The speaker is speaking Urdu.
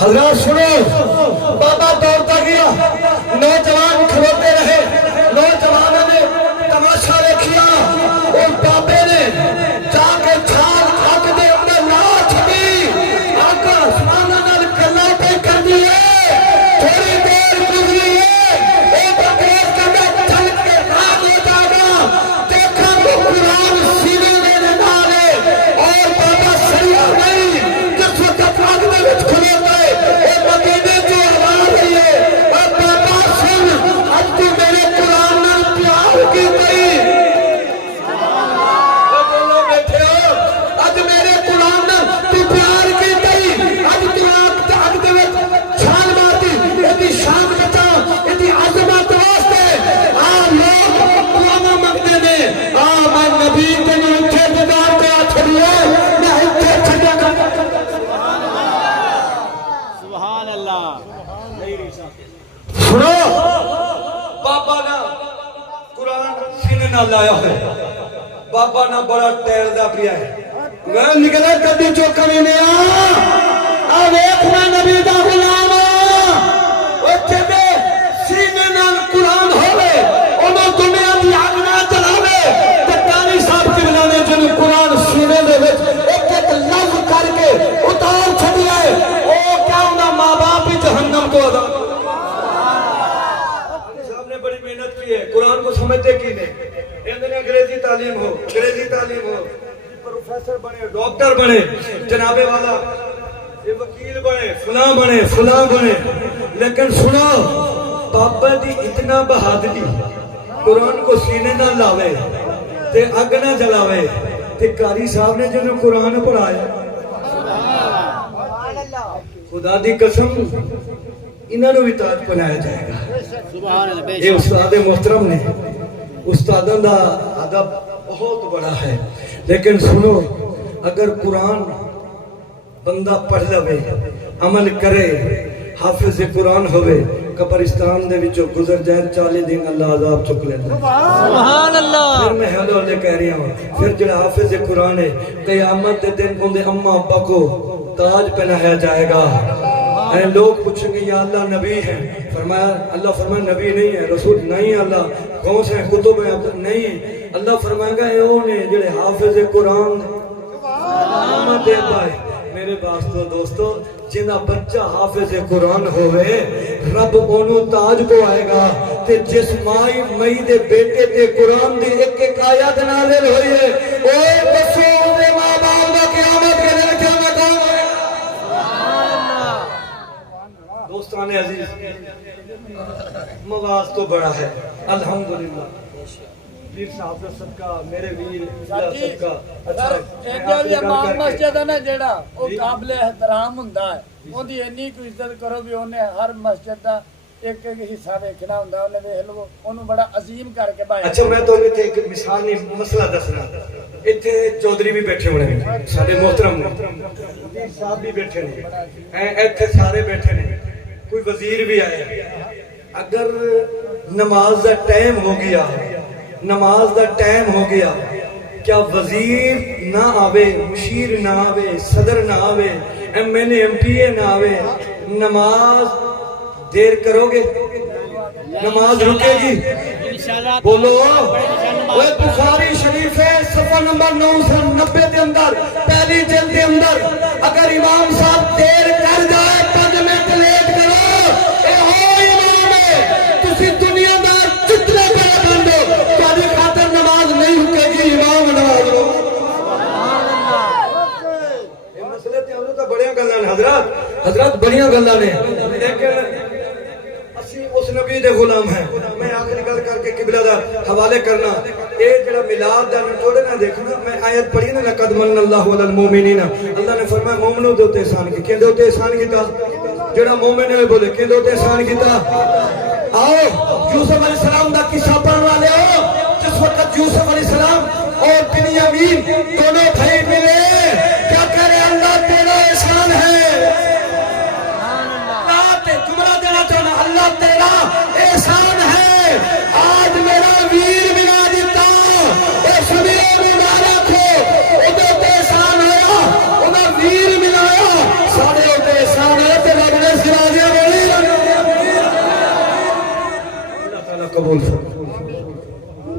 حضرات سنو، بابا دوڑتا گیا، نوجوان کھلوتے رہے، نوجوانوں نے تماشا دیکھیا، اور بابے نے جا کے چھال آگ دے اندر لا چھڑی، آگ آسمانہ نال گلاں پہ کر دیے، تھوڑی دیر گزری ہے، ایک انگریز کے اندر چل کے راہ لے جاگا، دیکھا تو قرآن سینے میں نالے، اور بابا سریعہ نہیں، جس وقت آگ دے وچ کھلوتا ہے، اور مدینے جو آواز رہی ہے، اور بابا سن، اب تو میرے قرآن نال پیار کی گئی، اب میرے قرآن نال تو پیار کی گئی، اب تو آگ دے وچ چھال مارتی، ایدی شان بچا، ایدی عظمت واسطے، لوگ دعاواں منگتے نے، میں نبی تینوں اتھے گزار کے چھڑیے، میں اتھے چھڑیا کر سبحان اللہ. سنو، بابا نا قرآن سینے نہ لایا ہے، بابا نا بڑا ٹیل دا پیا ہے، میں نکلا کدی چوکا بھی نہیں ویکھ میں نبی دا غلام اوتھے دے سینے نال قرآن ہوے، انہوں دنیا دی اگ نہ جلاوے، تے قاری صاحب قبلہ نے جنوں قرآن سینے دے وچ ایک ایک لفظ کر کے اتار چھڈیا ہے، او کیا انہاں ماں باپ ہی جہنم کو عذاب صاحب نے بڑی محنت کی ہے، قرآن کو سمجھتے کی نہیں، اندر انگریزی تعلیم ہو، پروفیسر بنے، ڈاکٹر بنے، جناب والا یہ وکیل بنے، فلاں بنے، لیکن سنو، بابا دی اتنا بہادری، قرآن کو سینے نہ لاوے، تے اگ نہ جلاوے، تے قاری صاحب نے جنہوں قرآن پڑھایا، خدا دی قسم انہوں نے بھی تاج پہنایا جائے گا. یہ استاد محترم نے، استادوں دا ادب بہت بڑا ہے، لیکن سنو، اگر قرآن بندہ پڑھ لوے، عمل کرے، حافظ قرآن ہوئے، قبرستان دے وچوں گزر جائے 40 دن اللہ عذاب چک لیتا ہے. سبحان اللہ. پھر میں ہلو لے کہہ رہی ہوں، پھر جڑا حافظ قرآن ہے، قیامت دے دن اندے اماں ابا کو تاج پہنایا جائے گا. لوگ پوچھیں گے یا اللہ نبی ہیں، فرمایا اللہ فرمایا نبی نہیں ہے، رسول نہیں ہے، اللہ کون سے ہیں، کتب ہیں نہیں، اللہ فرمائے گا اے نے جڑے حافظ قرآن دے پائے. میرے دوستو جنہ بچہ حافظ قرآن ہوئے، رب انہوں تاج کو آئے گا، تے جس مائی مئی دے بیٹے تے قرآن دی ایک ایک آیت نازل ہوئی ہے، اے بسو دے ماں باپ دا قیامت کے دن کیا مقام ہے. دوستان عزیز، مواز تو بڑا ہے الحمدللہ. پیر صاحب کا صدقہ، میرے ویر صدقہ، اچھا امام مسجد ہے نا جیڑا وہ قابل احترام ہوندا ہے، اودی انی کوئی عزت کرو بھی اونے ہر مسجد دا ایک ایک حصہ ویکھنا ہوندا، اونے ویکھ لو اونوں بڑا عظیم کر کے بایا. اچھا میں تو ایک مثال نہیں مسئلہ دسنا، ایتھے چودھری بھی بیٹھے ہونے ہیں، سارے محترم پیر صاحب بھی بیٹھے ہیں، ایتھے سارے بیٹھے ہیں، کوئی وزیر بھی آئے. اگر نماز دا ٹائم ہو گیا، نماز دا ٹائم ہو گیا، کیا وزیر نہ آوے، مشیر نہ آوے، صدر نہ آوے، M N A M P A نہ آوے، نماز دیر کرو گے؟ نماز رکے گی؟ بولو. وہ بخاری شریف ہے صفحہ نمبر 990 دے اندر، پہلی جلد دے اندر، اگر امام صاحب دیر کر جائے 5 منٹ لیٹ کرو، اے ہو امام ہے، تسی دنیا دار جتنے پڑے بندو، تاری خاطر نماز نہیں رکے گی، امام نماز رو. یہ مسئلے تے ہم تو بڑیاں گلاں نے حضرات بڑیاں گلاں نے، لیکن اسی اس نبی دے غلام ہیں. میں آخری گل کر کے قبلہ دا حوالے کرنا، اے جڑا میلاد دا تھوڑے نہ دیکھنا، میں آیت پڑھی نا لقد من اللہ علی المومنین، اللہ نے فرمایا مومنوں دے اوتے احسان کیتا. کیندے اوتے احسان کیتا؟ جڑا مومن ہے بولے کیندے اوتے احسان کیتا. آؤ یوسف علیہ السلام دا قصہ پڑھن والے ہو، جس وقت یوسف علیہ السلام اور بنیامین دونوں بھائی ملے، کیا کہہ رہے اللہ تیرا احسان ہے. جملہ دینا چاہنا، اللہ تیرا احسان ہے، آج میرا ویر ملا دیتا، اے سبیل مبارک ہو، ادھر تے احسان ہویا، ادھر ویر ملایا، سارے ادھر احسان ہے. اللہ قبول فرمائے.